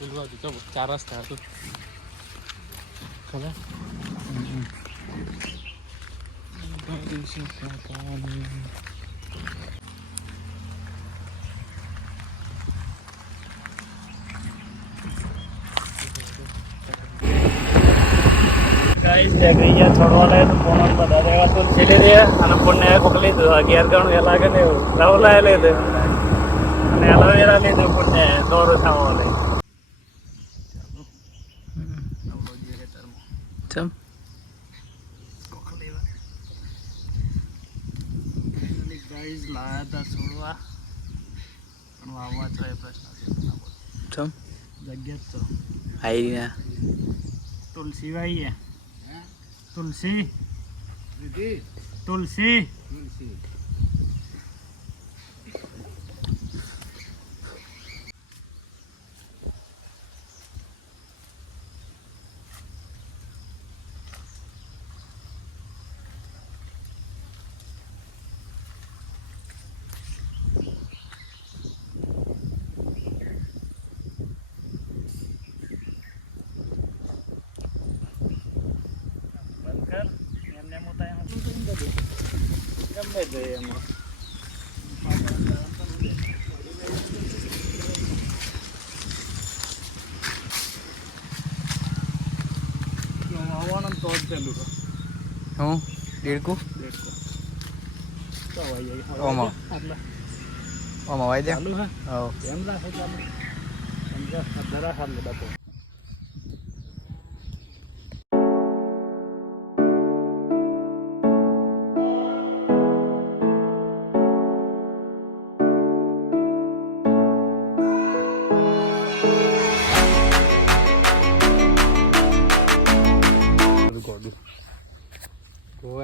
પેલું હતું તો 4 રસ્તા હતું ખબર गाइस देख रही है छोड़वा ले तो फोन और बता देगा तो चले रे અને પુણ્ય કોકલી તો 11 ગણું એ લાગે ને રાવલા લે દે અને એલોવેરા લે દે પુણ્ય દોરો થાવો લે ચમ કોકલી गाइस લાયા તા છોડવા પણ વાવવા તો એ પ્રશ્ન છે ચમ જગ્યા તો આઈ ના तुलसी भाई है तुलसी तुलसी ગમે જોઈએ એમાં આવવાનું તો જ પેલું હું દેડકું તો આવી જાય ઓમાં વાઈ દે ચાલુ હે હા એમ રાખે ચાલુ એમ જરા હાલ ડબો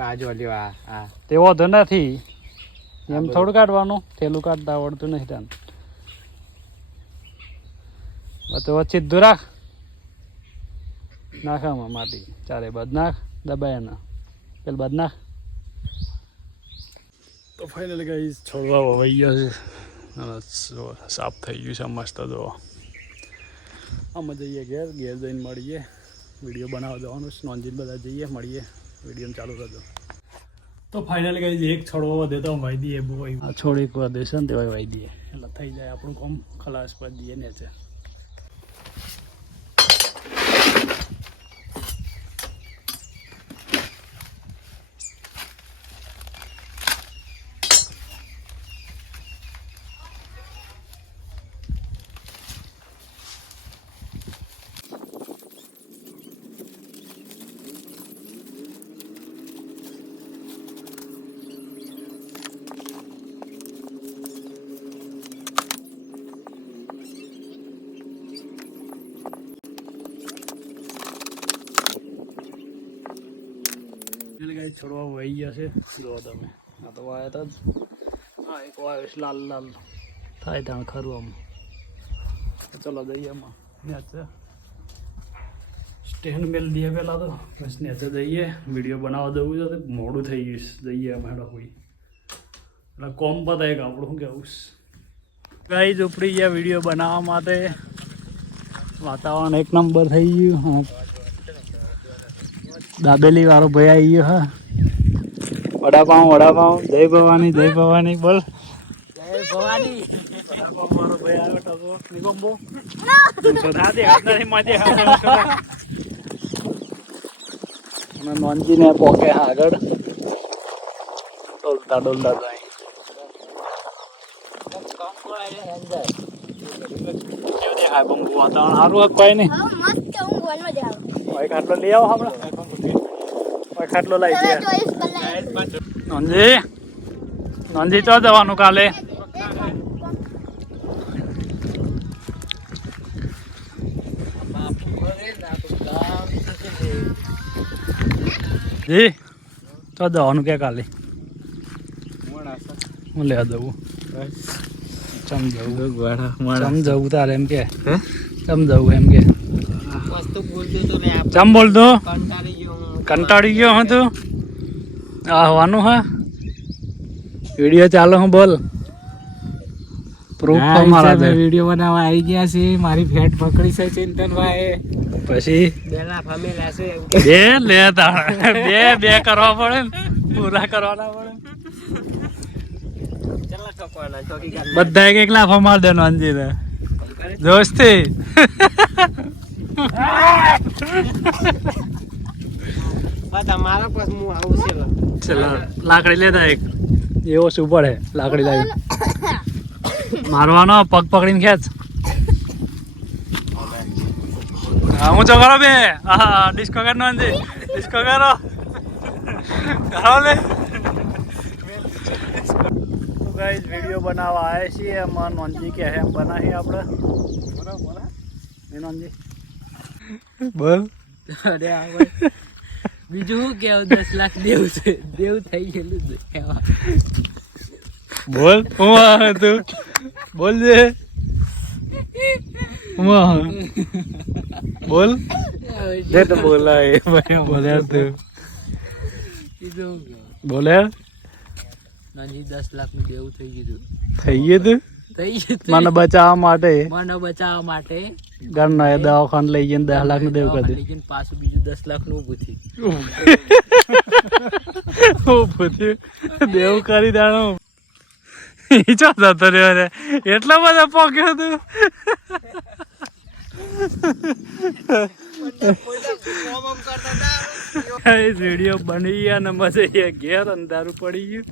આજો લ્યો આ તેવો તો નથી એમ થોડું કાઢવાનું થેલું કાઢતા આવડતું નથી તને તો સીધું રાખ નાખામાં માટી ચારે બાદ નાખ દબાય ના પેલ બાદ નાખ તો ફાઇનલી ગાઈસ છોડવા વહી ગયો છે સાફ થઈ ગયું છે મસ્ત જો આમાં જઈએ ઘેર જઈને મળીએ વિડીયો બનાવવા જવાનું છે નોંધીને બધા જઈએ મળીએ વિડીયો ચાલુ કરજો તો ફાઇનલી કઈ એક છોડવો વધે તો વાઈ દઈએ બહુ આ છોડ એક વધે છે ને તેવાય વાઈ દઈએ એટલે થઈ જાય આપણું કામ ખલાસ પર દઈએ ને છે છોડવા વહી ગયા છે જો તમે આ તો વાયા હતા જ હા એક વાયો લાલ લાલ થાય ત્યાં ખરું આમ ચલો જઈએ આમાં નેચે સ્ટેન્ડ મેલ દઈએ પહેલાં તો બસ નેચે જઈએ વિડીયો બનાવવા જવું છે મોડું થઈ ગયું જઈએ અમે કોઈ એટલે કોમ પતાય કે આપણું શું કહેવું ગાઈઝ ઉપડી ગયા વિડીયો બનાવવા માટે વાતાવરણ એક નંબર થઈ ગયું દાબેલી વાળો ભાઈ આવી ગયો હા વડાપાઉં જય ભવાની બોલ જય ભવાની મારો ભાઈ આવ્યો ટકો નિગમબો સોધા દે હાથ નથી માજે અને નોનજીને પોકે આગળ ડોલતા જાય હા બંગુ વાતાવરણ સારું કોઈ નહીં ખાટલો લઈ આવો હમણાં ખાટલો લાવી દે નોંધી તો જવાનું કાલે જી તો જવાનું કે કાલે હું લેવા જવું જવું તારે એમ કે જવું એમ કે ચમ બોલતો કંટાળી ગયો હું તું આવવાનું હા વિડીયો ચાલો હું બોલ પ્રૂફ તો મારા છે. વિડીયો બનાવવા આવી ગયા છે. મારી ફેટ પકડી છે ચિંતનભાઈ. પછી બેલા ફામેલા છે. બે લે તાણ બે કરવા પડે ને પૂરા કરવાના પડે. ચલા ટકોના ચોકી ગાલ. બધા એક લાફો માર દેનો અંજીને દોસ્તી. પાછા મારા પાસ હું આવું છે. ચલો લાકડી લેતા એક એવો શું પડે લાકડી લાવી મારવાનો પગ પકડીને ખેંચ. હા હું તો કરો બે હા ડિસ્કો કર નો અંજી ડિસ્કો કરો કરો લે. તો ગાઈસ વિડિયો બનાવવા આવ્યા છીએ એમાં નોંજી કે એમ બનાવી આપણે નોંજી બોલ. અરે આ બીજું શું કેવું 10 લાખ દેવું છે. દેવું થઈ ગયેલું કહેવા. બોલ હું તું બોલ જે હું બોલ જે તો બોલાય બોલે તું બીજું બોલે નજી 10 લાખ નું દેવું થઈ ગયું. થઈ ગયું તું મને બચાવવા માટે મને બચાવવા માટે ઘરનો એ દવાખાને લઈ જઈને 10 લાખ નું દેવું કરી લેકિન પાછું બીજું 10 લાખ નું ઊભું થયું. દેવું કરી દાણું ઈચો જતો રહ્યો રે એટલા બધા પોક્યો તું. વિડીયો બની ગયા ને મજા ઘેર અંધારું પડી ગયું.